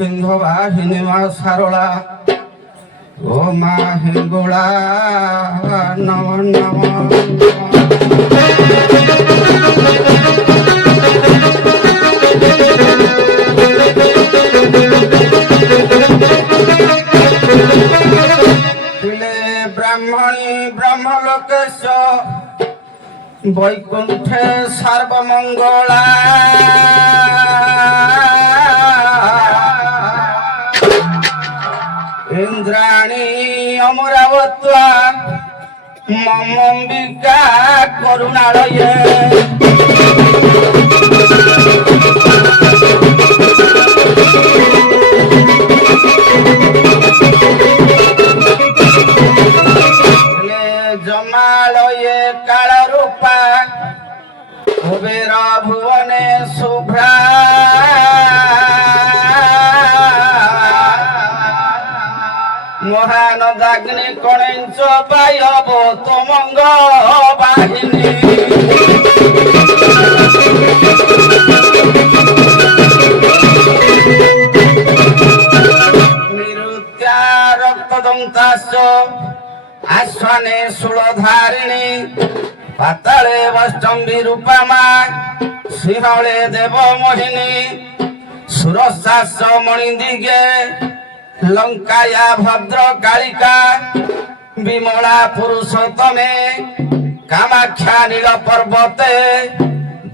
सिंह वाहिनी मा सारोला ओ मा हिंगुला नम नम ब्राह्मणी ब्रह्मलोकेश वैकुंठे सर्वमंगला इंद्राणी अमरावत्वा ममंबिका करुणालये जमालये काल रूपा कुबेर भुवने शुभ्रा महानदाग्नि कणेंच पायब तमंग बाहिनी निरुत्या रक्तदंताश्च आश्वाने शूलधारिणी पाताले वष्टम्बी रूपमा सिंहले देव मोहिनी सुरसास मणिदिगे लंकाया भद्र कालिका विमला पुरुषोत्तमे कामाख्या नील पर्वते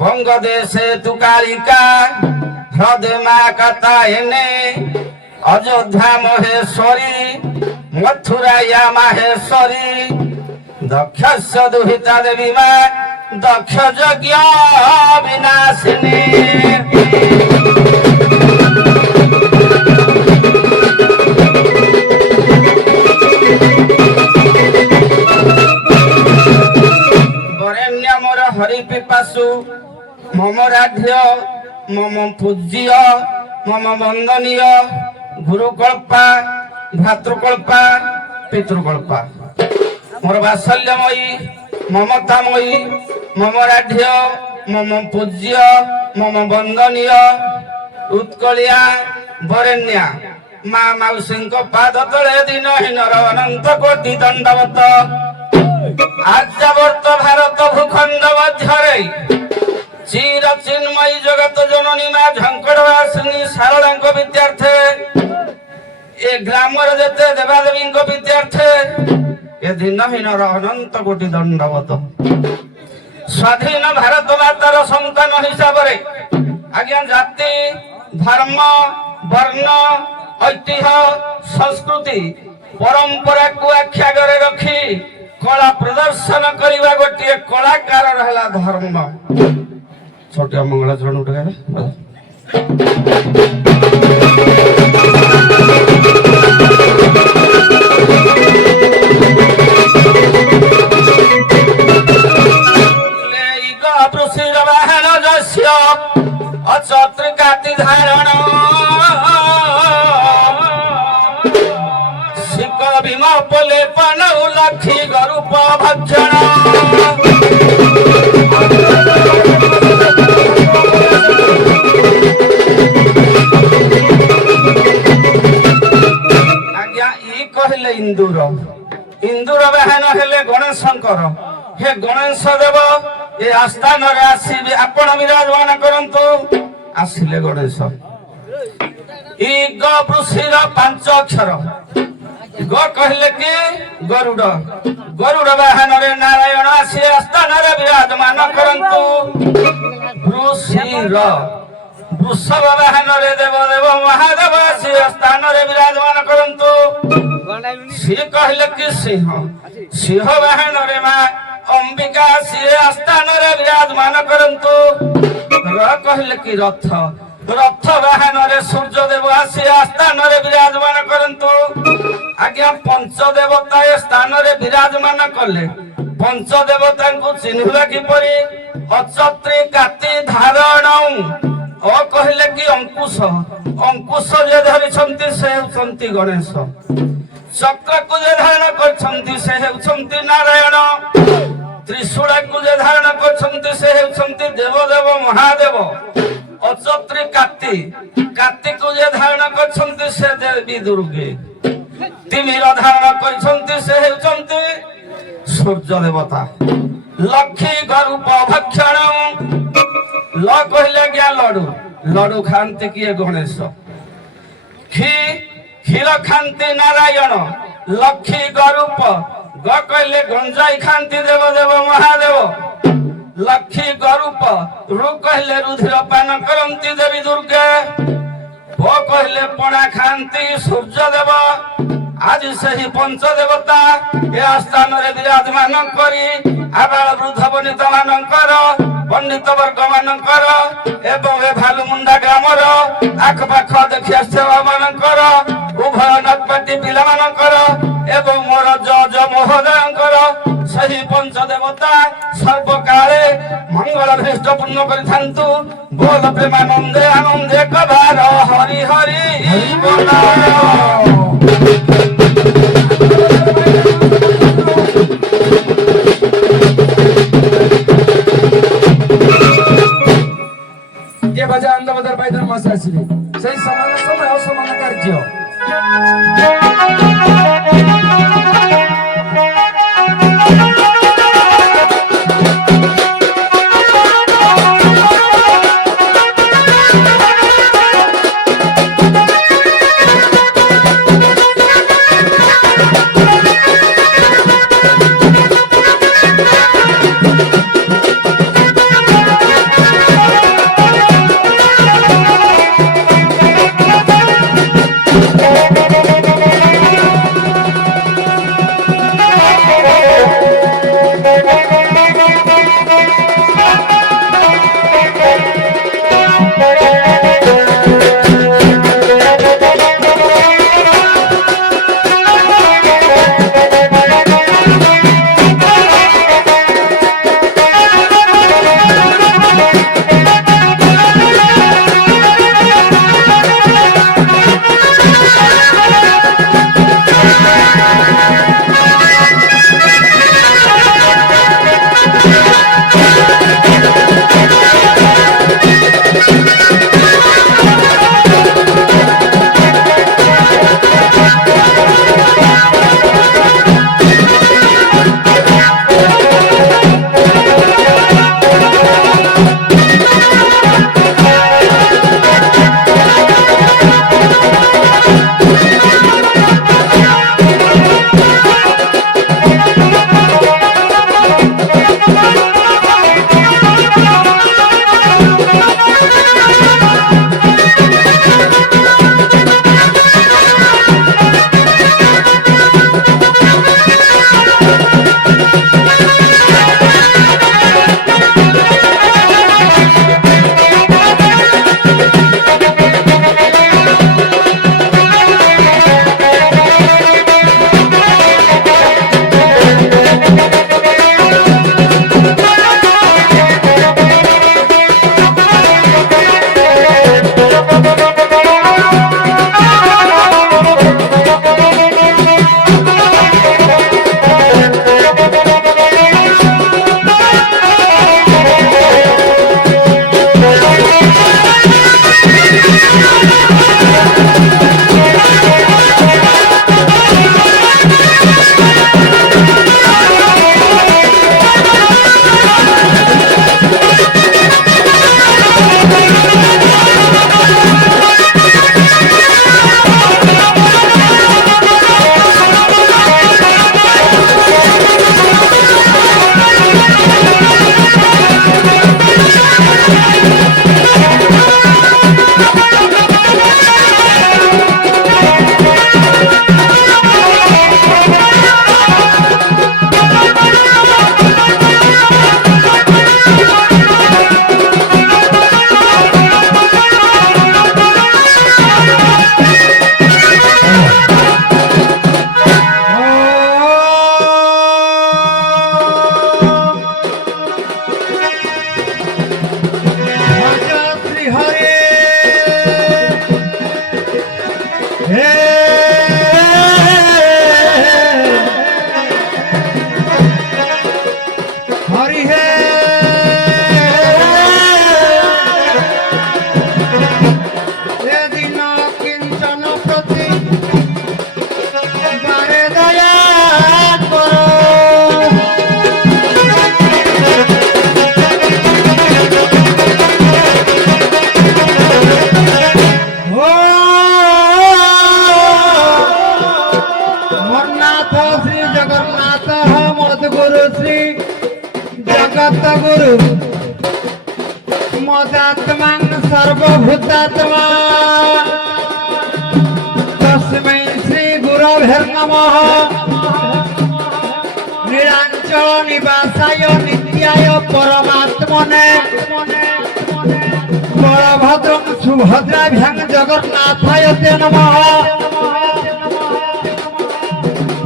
बंगदेशे तु कालिका हृदय मा कथायने अयोध्या महेश्वरी मथुराया माहेश्वरी दक्षस्य दुहिता देवी मा दक्ष यज्ञ विनाशिनी वरेण्य मोर हरि पिपासु मम राध्य मम पूज्य मम वंदनीय गुरुकल्पा भातृकल्पा पितृकल्पा मोर वात्सल्यमयी ममतामयी मम राध्य मम पूज्य मम वंदनीय उत्कलिया वरेण्या मा मौसी पाद तले दिनहीन अनंत कोटि दंडवत आर्यावर्त भारत भूखंड मध्य चिर चिन्मयी जगत जननी मा झंकड़वासिनी शारदा विद्यार्थे ए ग्रामर जेते देवादेवी विद्यार्थे ए दिनहीन अनंत कोटि दंडवत स्वाधीन भारत मातार संतान हिसाब से आज्ञा जाति धर्म वर्ण ऐतिह्य संस्कृति परंपरा को आख्यागरे रखी कला प्रदर्शन करवा गोटे कलाकार रहा धर्म छोटिया मंगला चरण उठे अचत्रिकाति धारण शिक विमपले पनौ लक्षी गरूप भक्षण आज्ञा ई कहले इंदुर इंदुर बहन हेले गणेशंकर हे गणेश देव ए आस्थान आसबे आपण विराजमान करंतु आसिले गणेश ई ग वृषिर 5 अक्षर ग कहले कि गरुड़ गरुड़ वाहन रे नारायण आसी आस्थान विराजमान करंतु वृषिर वृषभ वाहन रे देव देव महादेव आसी आस्थान विराजमान करंतु सी कहले कि सिंह सिंह वाहन रे मा अंबिका सी आस्थान विराजमान करंतु र कहले कि रथ रथ वाहन रे सूर्य देव आसी आस्थान विराजमान करंतु आज्ञा पंचदेवता ए स्थान विराजमान कले पंचदेवता को चिन्हवा किपरि अचत्री काति धारण ओ कहले कि अंकुश अंकुश जे धरि छंती से होचंती गणेश चक्र को जे धारण करछंती से होचंती नारायण त्रिशूल को जे धारण करछंती से होचंती देवदेव महादेव ଅଚତ୍ରି କାତି କାତିକୁ ଯେ ଧାରଣ କରିଛନ୍ତି ସେ ଦେବୀ ଦୁର୍ଗେ ତିମିର ଧାରଣ କରିଛନ୍ତି ସେ ହେଉଛନ୍ତି ସୂର୍ଯ୍ୟ ଦେବତା ଲକ୍ଷ୍ମୀ ଗରୁପ ଭକ୍ଷଣ ଲ କହିଲେ ଆଜ୍ଞା ଲଡୁ ଲଡୁ ଖାଆନ୍ତି କିଏ ଗଣେଶ କ୍ଷୀର ଖାଆନ୍ତି ନାରାୟଣ ଲକ୍ଷ୍ମୀ ଗରୁପ ଗ କହିଲେ ଗଞ୍ଜାଇ ଖାଆନ୍ତି ଦେବ ଦେବ ମହାଦେବ ଲକ୍ଷ୍ମୀ ଗରୁପ ରୁ କହିଲେ ରୁଧିର ପାନ କରନ୍ତି ଦେବୀ ଦୁର୍ଗା ପ କହିଲେ ପଣା ଖାଆନ୍ତି ସୂର୍ଯ୍ୟ ଦେବ ଆଜି ସେହି ପଞ୍ଚ ଦେବତା ଏ ସ୍ଥାନରେ ବିରାଜମାନ କରି ଆବାଳ ବୃଦ୍ଧ ବନିତ ମାନଙ୍କର ପଣ୍ଡିତ ବର୍ଗ ମାନଙ୍କର ଏବଂ ଏ ଭାଲୁମୁଣ୍ଡା ଗ୍ରାମର ଆଖପାଖ ଦେଖି ଆସିଥିବା ମାନଙ୍କର ଉଭୟ ନଟପାଟି ପିଲାମାନଙ୍କର ଏବଂ ମୋର ଜଜ ମହୋଦୟଙ୍କର ସେହି ପଞ୍ଚ ଦେବତା ସର୍ବକାଳେ ମଙ୍ଗଳ ଭୀଷ୍ଟ ପୂର୍ଣ୍ଣ କରିଥାନ୍ତୁ ବୋଲ ପ୍ରେମାନନ୍ଦେ ଆନନ୍ଦେ କବାର ହରି ହରି ବୋଲ ये बजा अंदर पैदल मसा असली सही समान समय और समान कार्य मन्नाथ श्री जगन्नाथ मद्गुरु श्री जगत गुरु मदात्मा सर्वभूतात्मा तस्मै श्री गुरवे नमः नीलांचल निवासाय नित्याय परमात्मने बलभद्रं सुभद्राभ्यां जगन्नाथाय ते नमः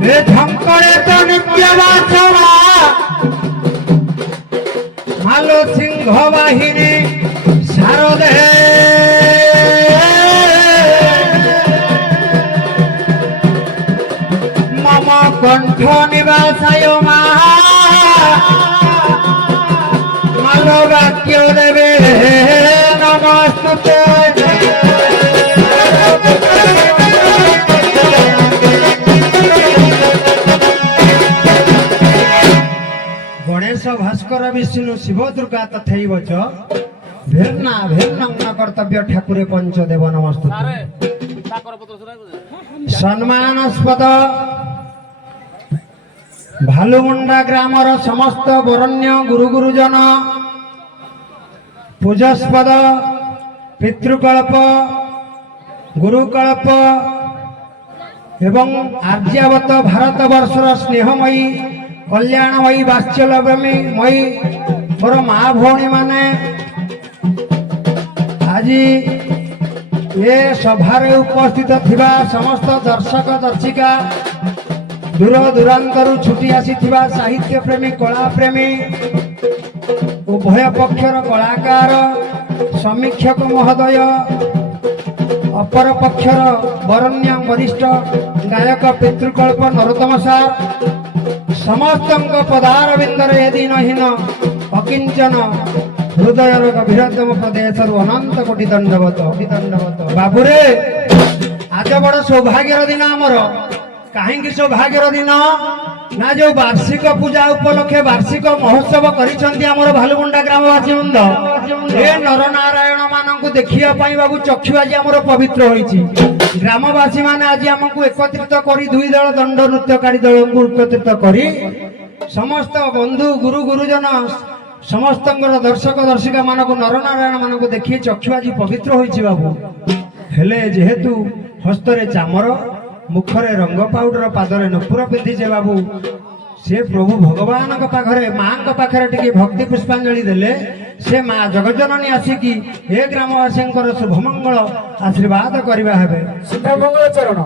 हे धंकरे तो नित्यवासना मालो सिंह वाहिनी शारदे मम कंठ निवासाय मालो वाक्य देवे नमस्ते गणेश भास्कर विष्णु शिव दुर्गा तथैव च भिन्ना भिन्नं न कर्तव्य ठाकुरे पंचदेव नमस्तुते सम्मानास्पद भालुमुंडा ग्रामर समस्त बरण्य गुरु गुरुजन पूजास्पद पितृकल्प गुरुकल्प एवं आर्यावत भारतवर्षर स्नेहमयी कल्याणमयी वात्सल्यमयी मोर माँ भौणी माने आज ये सभारे उपस्थित थिबा समस्त दर्शक दर्शिका दूर दूरांतरु छुटी आसीथिबा साहित्य प्रेमी कला प्रेमी उभय पक्षर कलाकार समीक्षक महोदय अपर पक्षर वरण्य वरिष्ठ गायक पितृकल्प नरोत्तम सार समस्त पदारविंदर यदीनहीन अकिंचन हृदय गभीरतम प्रदेश अनंत कोटि दंडवत बाबुरे आज बड़ सौभाग्यर दिन आमर कहीं सौभाग्यर दिन ना जो वार्षिक पूजा उपलक्षे वार्षिक महोत्सव कर भालुमुंडा ग्रामवासी वृंद ए नर नारायण मानक देखिया बाबू चक्षु आज आमर पवित्र होईछि ग्रामवासी माने आज आमको एकत्रित करी दुई दल दंड नृत्यकारी दल को एकत्रित करी समस्त बंधु गुरु गुरुजन समस्त दर्शक दर्शिका मानक नर नारायण मानक देखिए चक्षु आज पवित्र होईछि बाबू हेले जेहेतु हस्तरे चामर मुखरे रंग पाउडर पादरे नपुर पिंधिचे बाबू से प्रभु भगवान पाखरे माँ पाखरे टिके भक्ति पुष्पांजलि देले से माँ जगज्जननी आसिकी ए ग्रामवासी शुभमंगल आशीर्वाद करवा हेबे शुभमंगल चरण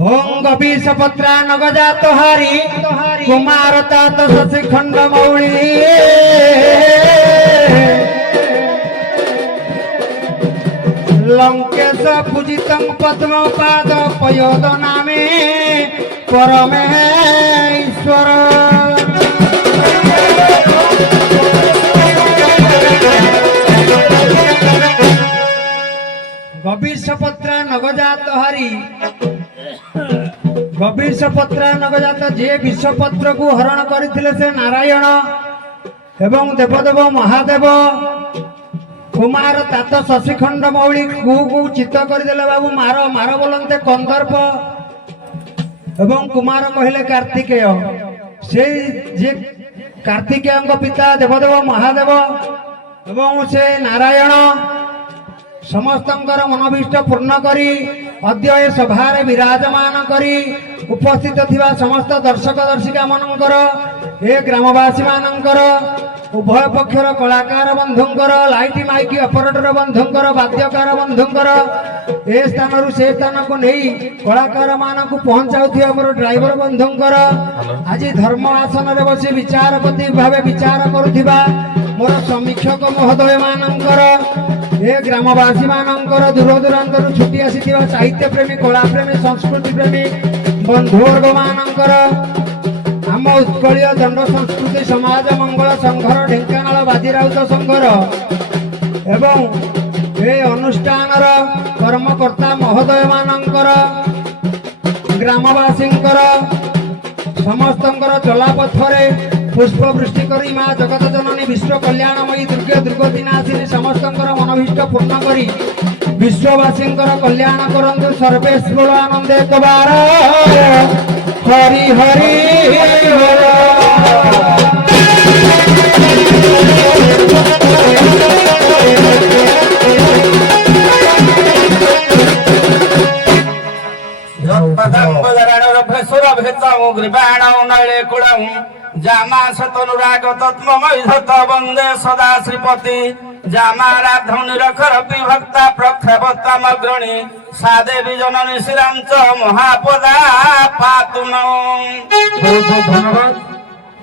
ओं गबीशपत्रा नगजात हारी कुमार तात शशिखंड मौली लंकेश पूजितं पद्मपाद पयोद नामे परमेश्वर गबीशपत्रा नगजात हारी गबीशपत्रा नगजात जे विषपत्र को हरण करथिले से नारायण एवं देवदेव महादेव कुमार तात शशिखंड मौली को चित्त करदेले बाबू मार मार बोलते कंदर्प एवं कुमार कहले कार्तिकेय से जे कार्तिकेय पिता देवदेव महादेव एवं से नारायण समस्त मनोभीष्ट पूर्ण करी अद्य ए सभारे विराजमान करी उपस्थित थिबा समस्त दर्शक दर्शिका मानकर ए ग्रामवासी मानकर उभय पक्षर कलाकार बंधुंकर लाइट माइक ऑपरेटर बंधुंकर वाद्यकार बंधुंकर ए स्थान रु से स्थान को नहीं कलाकार मान को पहुंचाउथि हमर ड्राइवर बंधुंकर आज धर्म आसन रे बसी विचारपति भावे विचार करुथिबा मोर समीक्षक महोदय मानकर ए ग्रामवासी मानकर दूर दूरांतर छुट्टी आसीथिबा साहित्य प्रेमी कला प्रेमी संस्कृति प्रेमी बंधुवर्ग मानकर आम उत्कलीय दंड संस्कृति समाज मंगल संघर ढेंकानाल बाजीराउत संघर एवं ए अनुष्ठान कर्मकर्ता महोदय मानकर ग्रामवासींकर समस्तंकर चलापथरे पुष्प वृष्टि करी माँ जगत जननी विश्व कल्याणमयी दुर्गे दुर्गतिनाशिनी समस्तंकर मनोभीष्ट पूर्ण करी विश्ववासींकर कल्याण करंतु सर्वेश बोल आनंदे कबार हरि हरि बोल। वंदे सदा श्रीपति जामाराधनिरखर विभक्ता प्रख्यापतामग्रणी सादेवी जननी श्रीरांच महापदा पातुन। बहुत बहुत धन्यवाद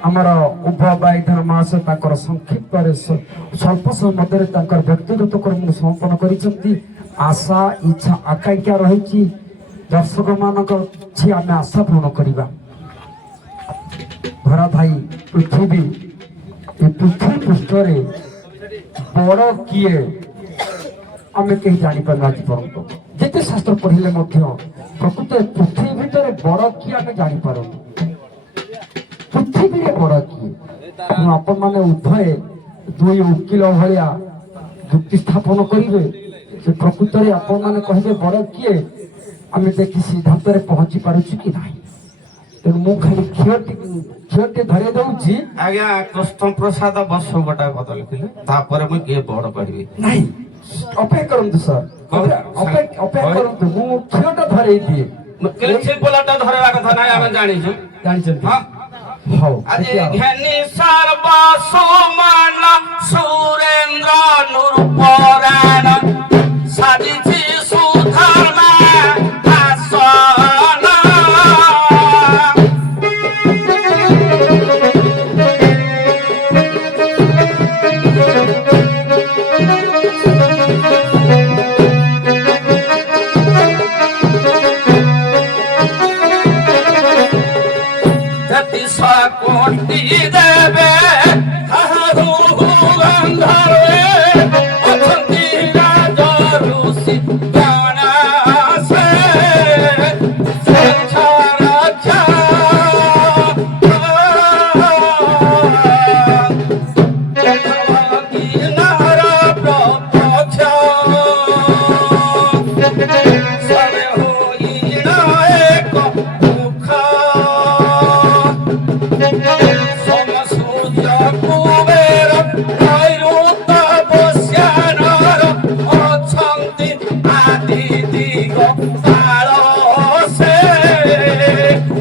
आमर उभय बाईधर महाशय ताकर संक्षिप्त स्वल्प समय मध्य व्यक्तिगत कर्म समर्पण करिसेंती। आशा इच्छा आकांक्षा रही दर्शक मानक छी आमे आशा पूर्ण करिबा। भरा भाई पृथ्वी पृथ्वी पृष्ठरे बड़ किए आमे कहीं जानी पार आज पर्यंत जिते शास्त्र पढ़िले मध्य प्रकृत पृथ्वी भितर बड़ किए आमे जानी पार पृथ्वी बड़ किए आपण माने उभय दुई वकील भाया युक्ति स्थापन करेंगे से प्रकृत में आपण मैंने कहे बड़ किए आम देखी सिद्धांत पहुंची पार्छु कि ना तेणु मु खाली क्षीरटी धरे दौची आज्ञा कृष्ण प्रसाद बस गोटा बदल तापर मुझे किए बड़ करी नहीं अपेक्षा करंतु सर अपेक्षा करंतु मु क्षीरटा धरे दिए बोलाटा धरवा कथा ना आम जानी जानछंती हौ अरे घनी सर्वसुमन सुरेंद्र नूरपरायण साजिछि सुधर्म आसन कोटि देवे हरु गंधर्वे अछंती राजा ऋषि गणासे रक्षा रक्षा की नर प्रत्यक्ष सवे होई न एक मुख समसूर्य कुबेर नैऋत पश्यानर अछन्ति आदि दिग काल से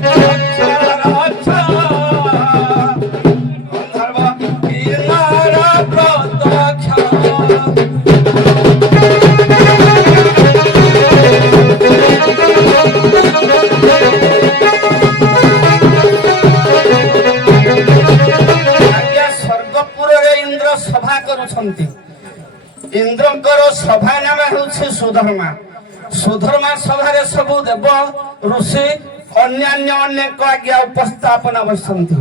रक्षा रक्षा गन्धर्व किन्नर प्रत्यक्ष। सभा करुछंती इंद्रंकर सभा नाम होछि सुधर्मा। सुधर्मा सभारे सबु देव ऋषि अन्यान्य अनेक आज्ञा उपस्थापन बसंती।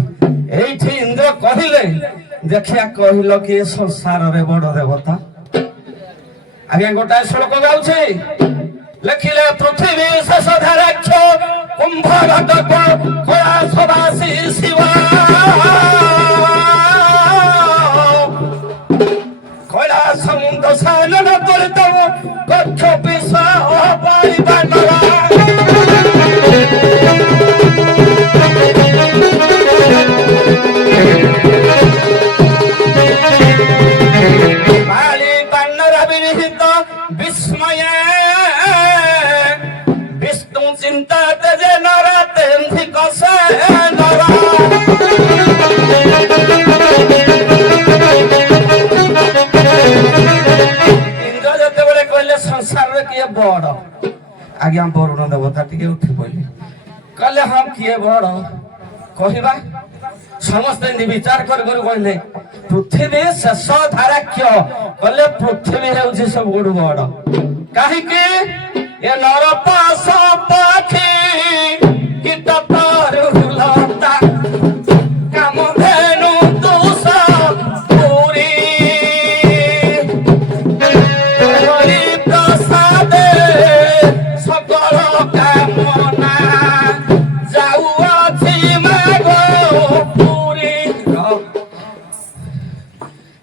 एठी इंद्र कहिले देखिया कहिलो कि संसार रे बड़ देवता आज्ञा गोटा श्लोक गाउछि लिखिले पृथ्वी शेषधाराक्ष कुंभ घटक कला सभासी शिवा समुद्र सानन त्वरित कक्ष पिसा परिवानरा बाली बानर विहित विस्मय विष्णु चिंता तेजे नरा तेंधि कसे नरा संसार किए बड़ आज्ञा वरुण देवता टिके उठी पड़े कहले हम किए बड़ कहवा समस्त विचार कर कहले पृथ्वी शेष धाराक्ष कहले पृथ्वी होउछि सब बड़ कहीं ये नरपाश पाखी कीट तरुलता कामधेनु दूष पूरी प्रसादे सकल कामना जाउछि मागो पूरी।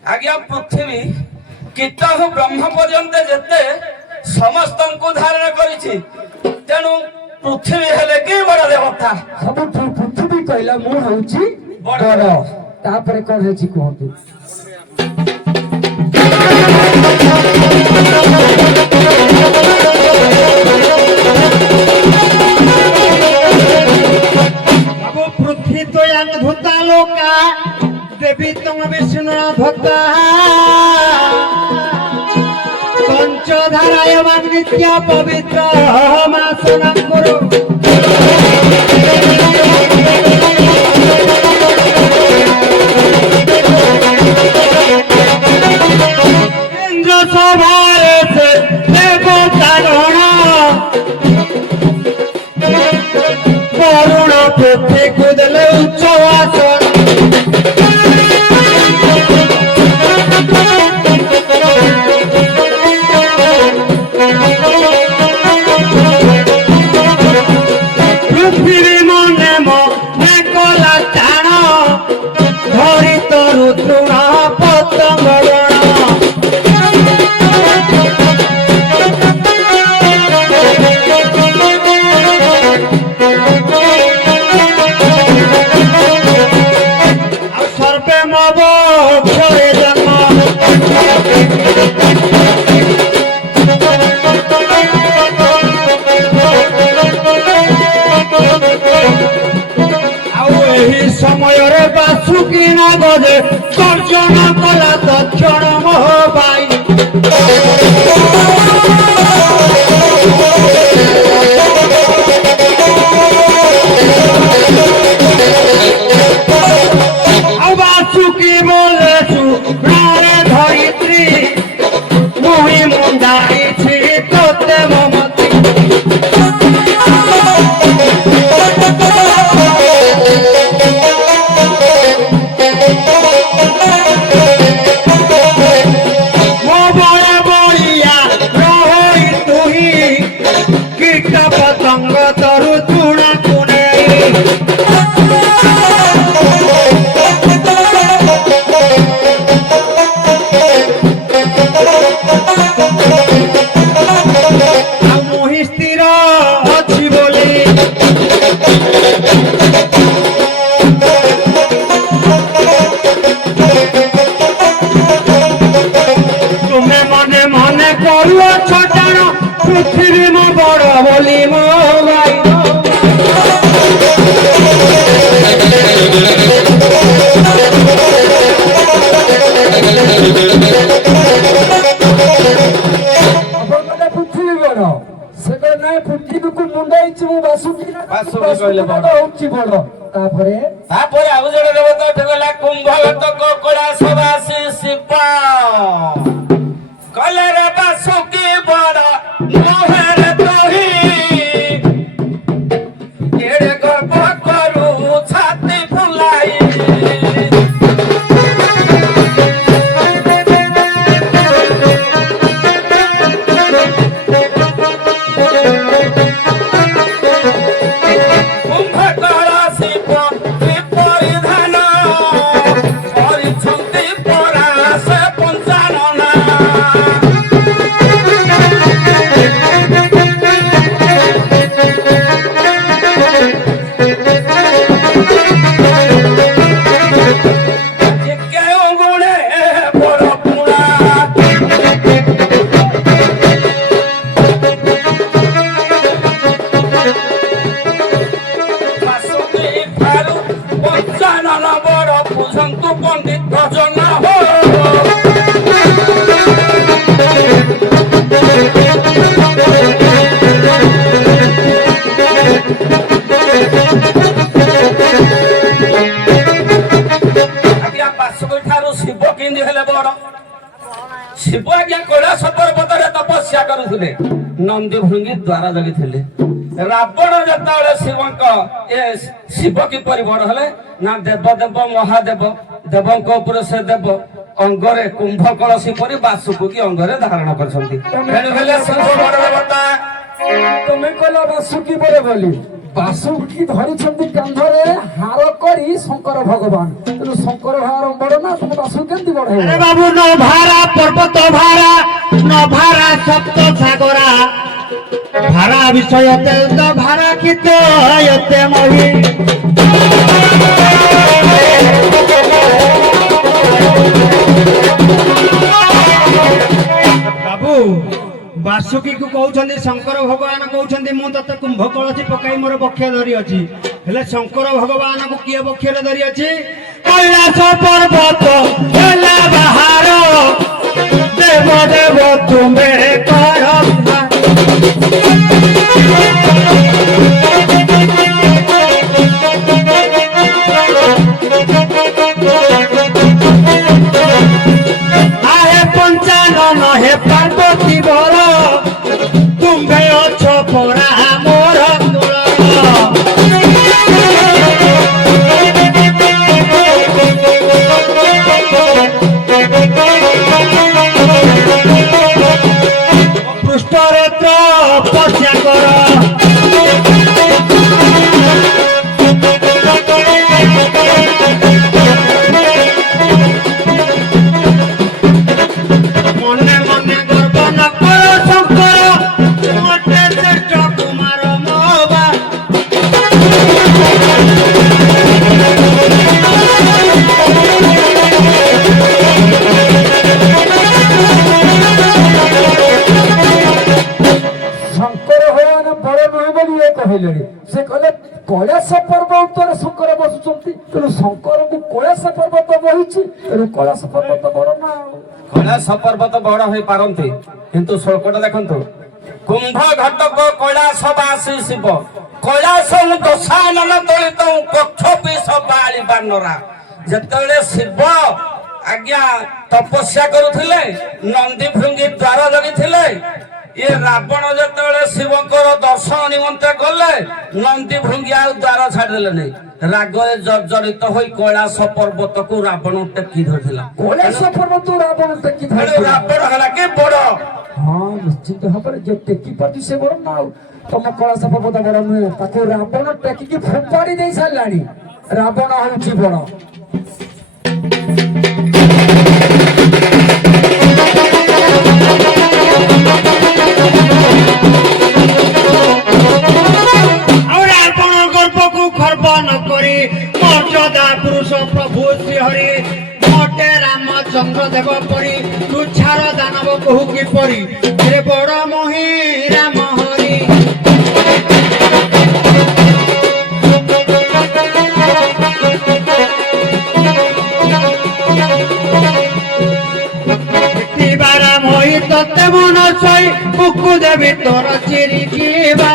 आज्ञा पृथ्वी कीट ब्रह्म पर्यंत जेते ସମସ୍ତଙ୍କୁ ଧାରଣ କରିଛି। ତେଣୁ ପୃଥିବୀ ହେଲେ କି ବଡ ଦେବତା? ସବୁଠୁ ପୃଥିବୀ କହିଲା ମୁଁ ହଉଛି ବଡ। ବଡ। ତାପରେ କଣ ହେଇଛି କୁହନ୍ତୁ? বাবু পৃথ্বী তয়াং ধুতা লোকা দেবী তম বিষ্ণু ধতা পঞ্চধারায় মান নিত্য পবিত্র মাসনাম করো ইন্দ্র সভায় দেবতাগণ করুণ পৃথ্বী কুদলে উচ্চ আসন পৃথিবী মনে মনে কলা টাণ ধরি তরু তৃণ পতঙ্গ সর্বে মব অক্ষরে জন্ম ଆଉ ଏହି ସମୟରେ ବାସୁକି ନାଗରେ ଗର୍ଜନ କଲା ତକ୍ଷଣ ମୋହ ପାଇ ଆଉ ବାସୁକି ବୋଲେ ସୁପ୍ରାଣେ ଧରିତ୍ରୀ ମୁହିଁ ମୁଣ୍ଡାଇଛି ତୋତେ ମମତି ମୋ ବଳେ ବଳିଆ ରହି ତୁହି କୀଟ ପତଙ୍ଗ ତରୁ ତୁଣାକୁ ନେଇ ଆଉ ମୁହିଁ ସ୍ଥିର ଅଛି ବୋଲି ତୁମେ ମନେ ମନେ କରୁଅଛ ଟାଣ ପୃଥିବୀ ମୋ ବଡ ବୋଲି ମୋ ଭାଇ ଆପଣ କହିଲେ ପୃଥିବୀ ବଡ, ସେ କହିଲେ ନାଇଁ ପୃଥିବୀକୁ ମୁଣ୍ଡେଇଛି ମୁଁ ବାସୁକି ବାସୁକି କହିଲେ ବଡ। ହଉଛି ବଡ। ତାପରେ ତାପରେ ଆଉ ଜଣେ ଦେବତା ଉଠିଗଲା କୁମ୍ଭଗତ କଳା ସବାସୀ ଶିବ କଲେରେ ବାସୁକି ବଡ ମୁହଁରେ ତୁହି ଏଡେ ଗର୍ବ କରୁ ଛାତି ଫୁଲାଇ କୁମ୍ଭକଳ ଶିବ ବିପରିଧାନ କରିଛନ୍ତି ପରା ସେ ପଞ୍ଚାନନା କେଉଁ ଗୁଣେ ବଡ଼ ପୁଣା ବାସୁକି ଠାରୁ ପଞ୍ଚାନନ ବଡ଼ ବୁଝନ୍ତୁ ପଣ୍ଡିତ ଜନ ହୋ ଆଜ୍ଞା ବାସୁକି ଠାରୁ ଶିବ କେମିତି ହେଲେ ବଡ? ଶିବ ଆଜ୍ଞା କୈଳାସ ପର୍ବତରେ ତପସ୍ୟା କରୁଥିଲେ, ନନ୍ଦୀ ଭୃଙ୍ଗି ଦ୍ୱାର ଜଗିଥିଲେ। ରାବଣ ଯେତେବେଳେ ଶିବଙ୍କ ଶିବ କିପରି ବଡ ହେଲେ ନା ଦେବଦେବ ମହାଦେବ ଦେବଙ୍କ ଉପରେ ସେ ଦେବ ଅଙ୍ଗରେ କୁମ୍ଭ କଳସୀ ପରି ବାସୁକି ଅଙ୍ଗରେ ଧାରଣ କରିଛନ୍ତି। ତେଣୁ ହେଲେ ଶିବ ବଡ ଦେବତା। ତମେ କହିଲ ବାସୁକି ବଡ ବୋଲି, ବାସୁକି ଧରିଛନ୍ତି କାନ୍ଧରେ ହାର କରି ଶଙ୍କର ଭଗବାନ। ତେଣୁ ଶଙ୍କର ହାର ବଡ ନା ତମେ ବାସୁକି କେମିତି ବଢେଇବ? আরে বাবু নভারা পর্বত ভারা নভারা সপ্ত সাগরা ভারা বিষয়তে তো ভারা কিত হয়তে মহি বাবু বাসুকি কু কହୁଛନ୍ତି শঙ্কর ভগবান কହୁଛନ୍ତି ମୁଁ ତତେ କୁମ୍ଭ କଳସି ପକାଇ ମୋର ବକ୍ଷ ଧରି ଅଛି ହେଲେ ଶଙ୍କର ଭଗବାନକୁ କିଏ ବକ୍ଷରେ ଧରି ଅଛି କୈଳାସ ପର୍ବତ ହେଲା ବାହାର ଦେବ ଦେବ ତୁମେ କର আহে পঞ্চানন হে পার্বতী বর তুমে অছ পরা মোর পৃষ্ঠরে তপস্যা কর মনে মনে গর্ব ন কর শঙ্কর মতে শ্রেষ্ঠ কুমার মোবা ଶଙ୍କର ଭଗବାନ ବଡ ନୁହେଁ ବୋଲି ଏ କହିଲେଣି। ସେ କହିଲେ କୈଳାସ ପର୍ବ ଉପରେ ଶଙ୍କର ବସୁଛନ୍ତି, ତେଣୁ ଶଙ୍କରଙ୍କୁ କୈଳାସ ପର୍ବତ ବହିଛି, ତେଣୁ କୈଳାସ ପର୍ବତ ବଡ ନା ଆଉ। କୈଳାସ ପର୍ବତ ବଡ ହୋଇପାରନ୍ତି କିନ୍ତୁ ଶ୍ଳୋକଟା ଦେଖନ୍ତୁ କୁମ୍ଭ ଘଟକ କୈଳାସ ବାସୀ ଶିବ କୈଳାସ ଦଶାନନ ତଳିତ କକ୍ଷ ପିସ ବାଳି ବାନରା। ଯେତେବେଳେ ଶିବ ଆଜ୍ଞା ତପସ୍ୟା କରୁଥିଲେ ନନ୍ଦୀ ଭୃଙ୍ଗି ଦ୍ୱାର ଜଗିଥିଲେ ଇଏ ରାବଣ ଯେତେବେଳେ ଶିବଙ୍କର ଦର୍ଶନ ନିମନ୍ତେ ଗଲେ ନନ୍ଦୀ ଭୃଙ୍ଗି ଆଉ ଦ୍ୱାର ଛାଡିଦେଲେନି। ରାଗରେ ଜର୍ଜରିତ ହୋଇ କୈଳାସ ପର୍ବତକୁ ରାବଣ ଟେକି ଧରିଥିଲା। କୈଳାସ ପର୍ବତ ରାବଣ ଟେକି ତେଣୁ ଧରିଥିଲା। ରାବଣ ହେଲା କି ବଡ। ହଁ ନିଶ୍ଚିତ ଭାବରେ ଯେ ଟେକି ପାରୁଛି ସେ ବଡ ନା ଆଉ। ତମ କୈଳାସ ପର୍ବତ ବଡ ନୁହେଁ, ତାକୁ ରାବଣ ଟେକିକି ଫୋପାଡି ଦେଇ ସାରିଲାଣି। ରାବଣ ହଉଛି ବଡ। ଆଉ ରାବଣ ଗର୍ଭକୁ ଖର୍ବ ନ କରି ମର୍ଯ୍ୟାଦା ପୁରୁଷ ପ୍ରଭୁ ଶ୍ରୀହରି ମତେ ରାମଚନ୍ଦ୍ର ଦେବ ପରି ତୁଚ୍ଛାର ଦାନବ କହୁ କିପରି ରେ ବଡ ମହି ରାମ ହରି ବାରା ମହି ତତେ ମନ ସଇ ବୁକୁ ଦେବି ତୋର ଚିରିକିବା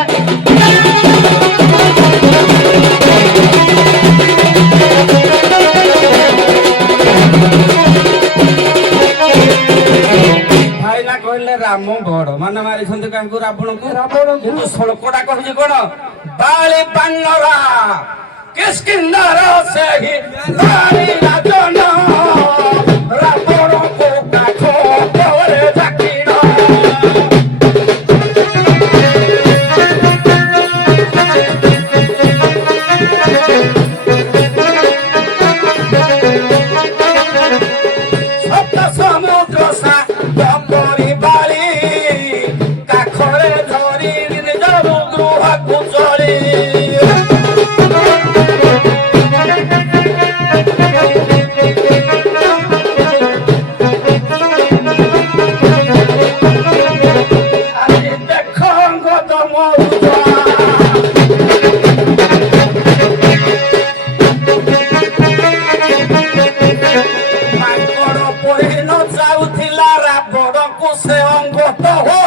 ଭାଇନା କହିଲେ ରାମ ବଡ ମାନେ ମାରିଛନ୍ତି କାହାକୁ ରାବଣକୁ। ରାବଣକୁ। କିନ୍ତୁ ଶ୍ଳୋକଟା କହୁଛି କଣ ବାଳି ବାନରା କିସ୍କିନ୍ଧର ସେହି ବାଳି ରାଜନ ରାବଣକୁ କାଠ ପରେ ଜାକିର। ସପ୍ତ ସମୁଦ୍ର ସାଗରୀ ବାଳି କାଖରେ ଧରି ନିଜ ଗୃହକୁ ଚଳି। ଆଜି ଦେଖ ଗଦ ମଉଜା ମାଙ୍କଡ ପରି ନ ଯାଉଥିଲା ରାବଣକୁ ସେ ଅଙ୍ଗତ ହୋ।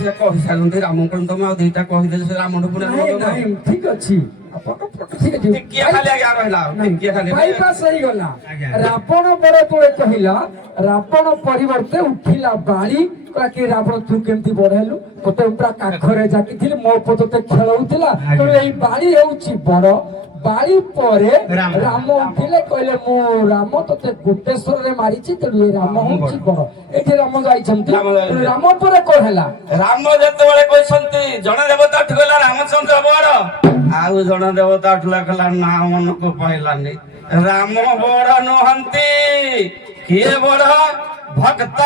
ସେ କହିସାରନ୍ତି ରାମଙ୍କୁ ତମେ ଆଉ ଦିଟା କହିଦେଲେ ସେ ରାମଠୁ ପୁଣି ନାଇଁ ନାଇଁ ଠିକ ଅଛି, ଆପଣଙ୍କ ଫଟୋ ଠିକ ଅଛି। ଟିକିଏ ଖାଲି ଆଜ୍ଞା ରହିଲା ଟିକିଏ ଖାଲି ବାଇପାସ୍ ହେଇଗଲା। ଆଜ୍ଞା। ରାବଣ ବଡ ତୋଳେ କହିଲା, ରାବଣ ପରିବର୍ତ୍ତେ ଉଠିଲା ବାଳି କହିଲା କି ରାବଣ ତୁ କେମିତି ବଡ ହେଲୁ, ତୋତେ ପୁରା କାଖରେ ଜାକିଥିଲି, ମୋ ପୋତେ ଖେଳଉଥିଲା, ତେଣୁ ଏଇ ବାଳି ହେଉଛି ବଡ। ବାଳି ପରେ ରାମ। ରାମ ଉଠିଲେ କହିଲେ ମୁଁ ରାମ ତତେ ଗୁପ୍ତେଶ୍ୱରରେ ମାରିଛି ତେଣୁ ଏ ରାମ ହଉଛି ବଡ। ଏଠି ରାମ ଯାଇଛନ୍ତି ରାମ ଯାଇଛନ୍ତି। ରାମ ପରେ କଣ ହେଲା? ରାମ ଯେତେବେଳେ କହିଛନ୍ତି ଜଣେ ଦେବତା ଉଠିଗଲା ରାମଚନ୍ଦ୍ର ବଡ, ଆଉ ଜଣେ ଦେବତା ଉଠିଲା କହିଲା ନା ମନକୁ ପାଇଲାନି ରାମ ବଡ ନୁହନ୍ତି। କିଏ ବଡ? ଭକ୍ତ।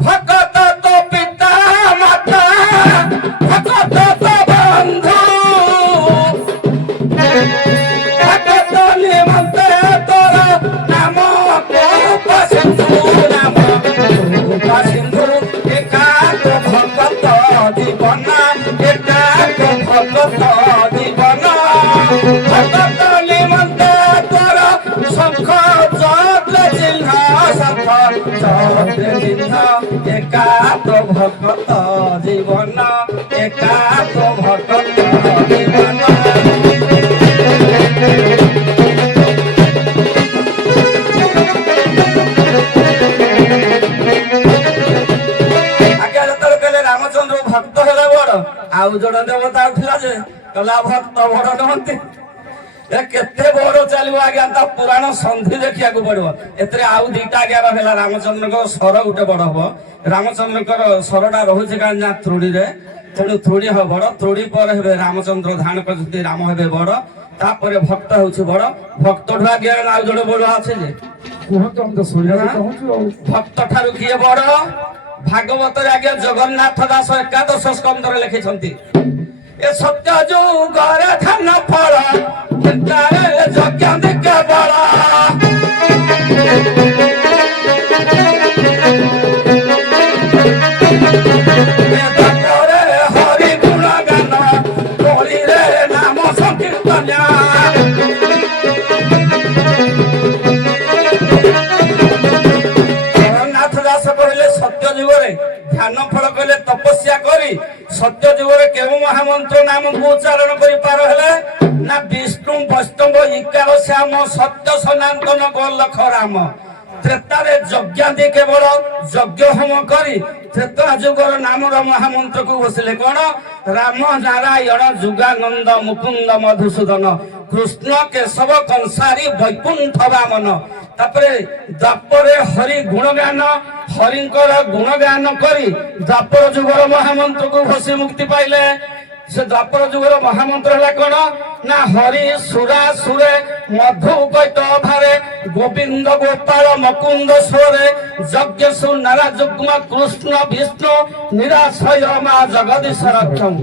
ଭକ୍ତ ତ ପିତା ମାତା, ଭକ୍ତ ତ ବନ୍ଧୁ, ଭକ୍ତ ନିମନ୍ତେ ତୋର ନାମ କୋପ ସିନ୍ଧୁ, ନାମ କୋପ ସିନ୍ଧୁ। ଏକାକ ଭକ୍ତ ଜୀବନ, ଏକାକ ଭକ୍ତ ଜୀବନ, ଭକ୍ତ ନିମନ୍ତେ ତୋର ଶଙ୍ଖ ଚକ୍ର ଚିହ୍ନ, ଶଙ୍ଖ ଚକ୍ର ଚିହ୍ନ। ଏକାକ ଭକ୍ତ ଜୀବନ, ଏକାକ ଭକ୍ତ ଜୀବନ। ଆଜ୍ଞା ଯେତେବେଳେ କହିଲେ ରାମଚନ୍ଦ୍ର ଭକ୍ତ ହେଲେ ବଡ, ଆଉ ଜଣେ ଦେବତା ଉଠିଲା ଯେ କହିଲା ଭକ୍ତ ବଡ ନୁହନ୍ତି। ଏ କେତେ ବଡ ଚାଲିବ ଆଜ୍ଞା, ତା ପୁରାଣ ସନ୍ଧି ଦେଖିବାକୁ ପଡିବ। ଏଥିରେ ଆଉ ଦିଟା ଆଜ୍ଞା ରହିଲା। ରାମଚନ୍ଦ୍ରଙ୍କର ସ୍ୱର ଗୋଟେ ବଡ ହବ। ରାମଚନ୍ଦ୍ରଙ୍କର ସ୍ୱରଟା ରହୁଛି କାହିଁକି ନା ତ୍ରୁଡିରେ, ତେଣୁ ତ୍ରୁଡି ହବ ବଡ। ତ୍ରୁଡି ପରେ ହେବେ ରାମଚନ୍ଦ୍ର ଧାରଣ କରିଛନ୍ତି, ରାମ ହେବେ ବଡ। ତାପରେ ଭକ୍ତ ହଉଛି ବଡ। ଭକ୍ତଠୁ ଆଜ୍ଞା ଆଉ ଜଣେ ବଡ ଅଛି ଯେ କୁହନ୍ତୁ, ଆମେ ତ ଶୁଣିବାକୁ ଚାହୁଁଛୁ ଆଉ। ଭକ୍ତ ଠାରୁ କିଏ ବଡ? ଭାଗବତରେ ଆଜ୍ଞା ଜଗନ୍ନାଥ ଦାସ ଏକାଦଶ ସ୍କନ୍ଧରେ ଲେଖିଛନ୍ତି, ଏ ସତ୍ୟ ଯୁଗରେ ଧାନ ଫଳ, ଚିନ୍ତାରେ ଯଜ୍ଞ କେବଳ। ଏ ଯଜ୍ଞରେ ହରି ଗୁଣ ଗାନ, କଳିରେ ନାମ ସଂକୀର୍ତ୍ତନ। ଜଗନ୍ନାଥ ଦାସ କହିଲେ ସତ୍ୟ ଯୁଗରେ ଧ୍ୟାନ ଫଳ କହିଲେ ତପସ୍ୟା କରି ସତ୍ୟ ଯୁଗରେ କେଉଁ ମହାମନ୍ତ୍ର ନାମକୁ ଉଚ୍ଚାରଣ କରି ପାର ହେଲେ ନା ବିଷ୍ଣୁ ବୈଷ୍ଣବ ଇକାର ଶ୍ୟାମ ସତ୍ୟ ସନାତନ ଗୋଲଖ ରାମ। ତ୍ରେତାରେ ଯଜ୍ଞାଦି କେବଳ ଯଜ୍ଞ ହୋମ କରି ତ୍ରେତା ଯୁଗର ନାମର ମହାମନ୍ତ୍ରକୁ ବସିଲେ କଣ? ରାମ ନାରାୟଣ ଯୁଗାନନ୍ଦ ମୁକୁନ୍ଦ ମଧୁସୂଦନ, କୃଷ୍ଣ କେଶବ କଂସାରୀ ବୈକୁଣ୍ଠ ବାମନ। ତାପରେ ଦ୍ୱାପରରେ ହରି ଗୁଣଗାନ, ହରିଙ୍କର ଗୁଣଗାନ କରି ଦ୍ୱାପର ଯୁଗର ମହାମନ୍ତ୍ରକୁ ଘୋଷି ମୁକ୍ତି ପାଇଲେ। ସେ ଦ୍ୱାପର ଯୁଗର ମହାମନ୍ତ୍ର ହେଲା କଣ? ନା ହରି ସୁରା ସୁରେ, ମଧୁ କୈତଭାରେ, ଗୋବିନ୍ଦ ଗୋପାଳ ମକୁନ୍ଦ ସ୍ୱରେ, ଯଜ୍ଞସୁ ନାରା ଯୁଗ୍ମ କୃଷ୍ଣ ବିଷ୍ଣୁ ନିରାଶୟ ମା ଜଗଦୀଶ ରକ୍ଷମ।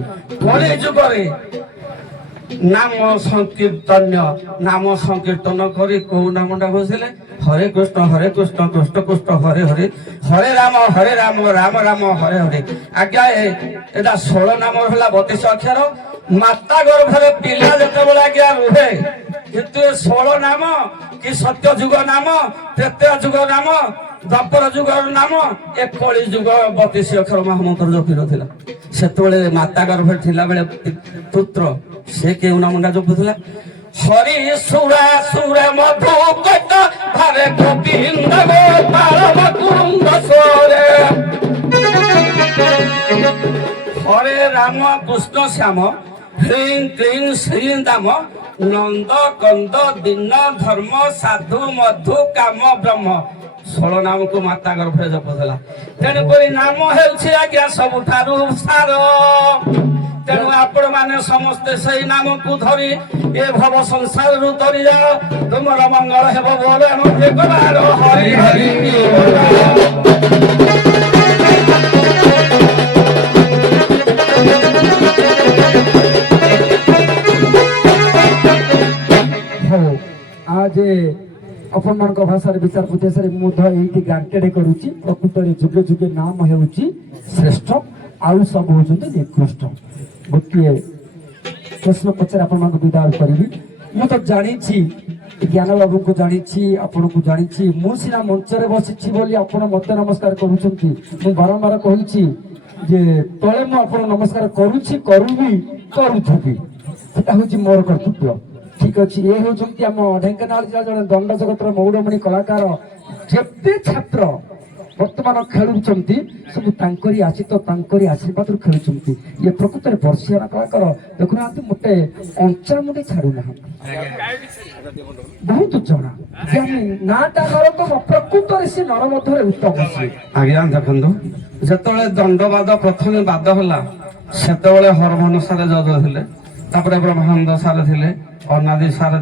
କଳି ଯୁଗରେ ନାମ ସଂକୀର୍ତ୍ତନ, ନାମ ସଂକୀର୍ତ୍ତନ କରି କୋଉ ନାମଟା ଘୋଷିଲେ? ହରେ କୃଷ୍ଣ କୃଷ୍ଣ କୃଷ୍ଣ ହରେ ହରେ, ହରେ ରାମ ରାମ ରାମ ହରେ ହରେ। ଆଜ୍ଞା ଏଟା 16 ନାମ ହେଲା 32 ଅକ୍ଷର। ମାତା ଗର୍ଭରେ ପିଲା ଯେତେବେଳେ ଆଜ୍ଞା ରୁହେ, କିନ୍ତୁ ଏ 16 ନାମ କି ସତ୍ୟ ଯୁଗ ନାମ, ତ୍ରେତୟା ଯୁଗ ନାମ, ଦ୍ୱାପର ଯୁଗର ନାମ, ଏ କଳି ଯୁଗ 32 ଅକ୍ଷର ମହାମନ୍ତ୍ର ଜପିର ଥିଲା। ସେତେବେଳେ ମାତା ଗର୍ଭରେ ଥିଲା ବେଳେ ପୁତ୍ର ସେ କେଉଁ ନାମଟା ଜପୁଥିଲା? ହରି ସୁରା ସୁରେ ମଧୁ କୈତ ଭାରେ, ଗୋବିନ୍ଦ ଗୋପାଳ ମକୁନ୍ଦ ସ୍ୱରେ। ହରେ ରାମ କୃଷ୍ଣ ଶ୍ୟାମ, ହ୍ରୀଂ କ୍ଲିଂ ଶ୍ରୀଂ ଦାମ, ନନ୍ଦ କନ୍ଦ ଦୀନ ଧର୍ମ ସାଧୁ ମଧୁ କାମ ବ୍ରହ୍ମ। 16 ନାମକୁ ମାତା ଗର୍ଭରେ ଜପୁଥିଲା। ତେଣୁକରି ନାମ ହେଉଛି ଆଜ୍ଞା ସବୁଠାରୁ ସାର। ତେଣୁ ଆପଣ ମାନେ ସମସ୍ତେ ସେଇ ନାମକୁ ଧରି ଏ ଭବ ସଂସାରରୁ ତରି ଯାଅ, ତୁମର ମଙ୍ଗଳ ହେବ ବୋଲ ଏକବାର ହରି ହରି ବୋଲ। ହଉ, ଆଜ ଆପଣମାନଙ୍କ ଭାଷାରେ ବିଚାର ବୁଦ୍ଧେଶରେ ମୁଁ ଏଇଠି ଗ୍ରାଣ୍ଟେଡ କରୁଛି, ପ୍ରକୃତରେ ଯୁଗେ ଯୁଗେ ନାମ ହେଉଛି ଶ୍ରେଷ୍ଠ, ଆଉ ସବୁ ହଉଛନ୍ତି ନିକୃଷ୍ଟ। ଗୋଟିଏ ପ୍ରଶ୍ନ ପଚାରେ ଆପଣମାନଙ୍କୁ ବିଦାୟ କରିବି। ମୁଁ ତ ଜାଣିଛି, ଜ୍ଞାନ ବାବୁଙ୍କୁ ଜାଣିଛି, ଆପଣଙ୍କୁ ଜାଣିଛି। ମୁଁ ସିନା ମଞ୍ଚରେ ବସିଛି ବୋଲି ଆପଣ ମତେ ନମସ୍କାର କରୁଛନ୍ତି। ମୁଁ ବାରମ୍ବାର କହିଛି ଯେ ତଳେ ମୁଁ ଆପଣ ନମସ୍କାର କରୁଛି, କରିବି, କରୁଥିବି। ସେଟା ହଉଛି ମୋର କର୍ତ୍ତବ୍ୟ। ଠିକ ଅଛି, ଏ ହଉଛନ୍ତି ଆମ ଢେଙ୍କାନାଳ ଜିଲ୍ଲା ଜଣେ ଦଣ୍ଡ ଜଗତର ମୌଡମଣି କଳାକାର। ଯେତେ ଛାତ୍ର ବର୍ତ୍ତମାନ ଖେଳୁଛନ୍ତି ସବୁ ତାଙ୍କରି ଆଶିତ ତାଙ୍କରି ଆଶୀର୍ବାଦରୁ ଖେଳୁଛନ୍ତି। ଇଏ ପ୍ରକୃତରେ ବର୍ଷିଆ କଳାକାର ଦେଖୁନାହାନ୍ତି ମୋଟେ ଅଞ୍ଚାମୁଣ୍ଡି ଛାଡୁନାହାନ୍ତି। ବହୁତ ଜଣା ଯେ ଆମେ ନାଟା ନରତମ ପ୍ରକୃତରେ ସେ ନର ମଧ୍ୟରେ ଉତ୍ତମ ସିଏ। ଆଜ୍ଞା ଦେଖନ୍ତୁ, ଯେତେବେଳେ ଦଣ୍ଡବାଦ ପ୍ରଥମେ ବାଦ ହେଲା ସେତେବେଳେ ହରମୋହନ ସାରେ ଜଜ ଥିଲେ, ତାପରେ ବ୍ରହ୍ମାନନ୍ଦ ସାରେ ଥିଲେ, ଅନାଦି ସାରେ